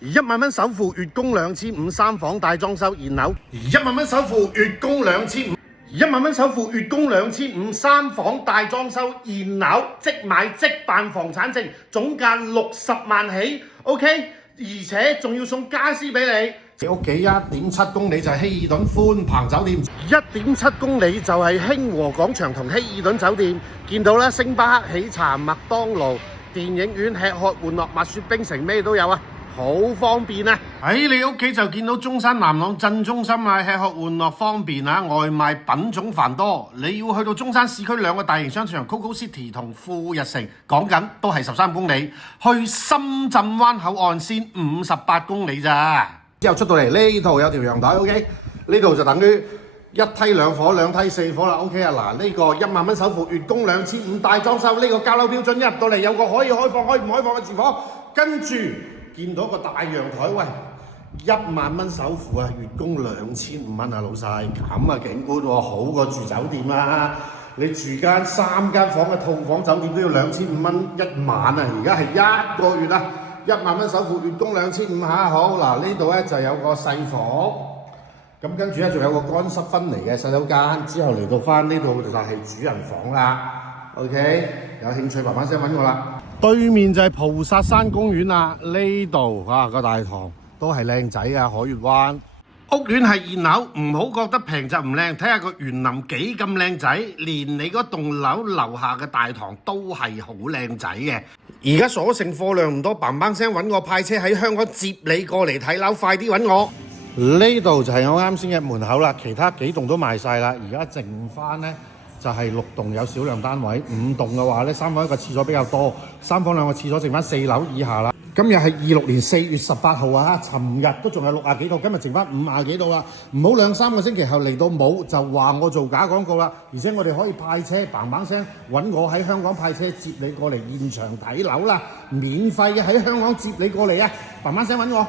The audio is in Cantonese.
1萬蚊首付，月供2500，三房帶裝修現樓。1萬蚊首付，月供2500。1萬蚊首付，月供2500，三房帶裝修現樓，即買即辦房產證，總價60萬起 ，OK， 而且仲要送家私俾你。你屋企1.7公里就係希爾頓寬鵬酒店，1.7公里就係興和廣場同希爾頓酒店。見到啦，星巴克、喜茶、麥當勞、電影院、吃喝玩樂、蜜雪冰城咩都有啊！好方便啊！喺你屋企就見到中山南朗鎮中心啊，吃喝玩樂方便啊，外賣品種繁多。你要去到中山市區2個大型商場 Coco City 同富日城，講緊都係13公里。去深圳灣口岸先58公里咋。之後出到嚟呢度有條陽台 ，OK， 呢度就等於1梯2伙、2梯4伙啦 ，OK 啊！嗱，呢個1萬蚊首付，月供2500，帶裝修，呢個交樓標準，一入到嚟有個可以開放、可以唔開放嘅廚房，跟住見到個大陽台，喂，1萬蚊首付啊，月供2500蚊啊，老細，咁啊景觀喎，好過住酒店啦！你住間3間房嘅套房酒店都要2500蚊1晚啊，而家係1個月啊！1萬蚊首付，月供2500嚇，好嗱，呢度咧就有個細房，咁跟住咧仲有個乾濕分離嘅洗手間，之後嚟到翻呢度就係主人房啦。OK， 有興趣慢慢聲揾我啦。對面就係菩薩山公園啦，呢度啊個大堂都係靚仔啊，海悅灣。屋苑係現樓，唔好覺得平就唔靚，睇下個園林幾咁靚仔，連你嗰棟樓樓下嘅大堂都係好靚仔嘅。而家所剩貨量唔多，嘭嘭聲揾我派車喺香港接你過嚟睇樓，快啲揾我。呢度就係我啱先嘅門口啦，其他幾棟都賣晒啦，而家剩翻呢就係6棟有少量單位，5棟嘅話呢3房1個廁所比較多，3房2個廁所剩翻4樓以下啦。今日係26年4月18號啊！尋日都仲係60幾度，今日剩翻50幾度啦。唔好2-3個星期後嚟到冇就話我做假廣告啦。而且我哋可以派車，嘭嘭聲揾我喺香港派車接你過嚟現場睇樓啦，免費嘅喺香港接你過嚟啊！嘭嘭聲揾我。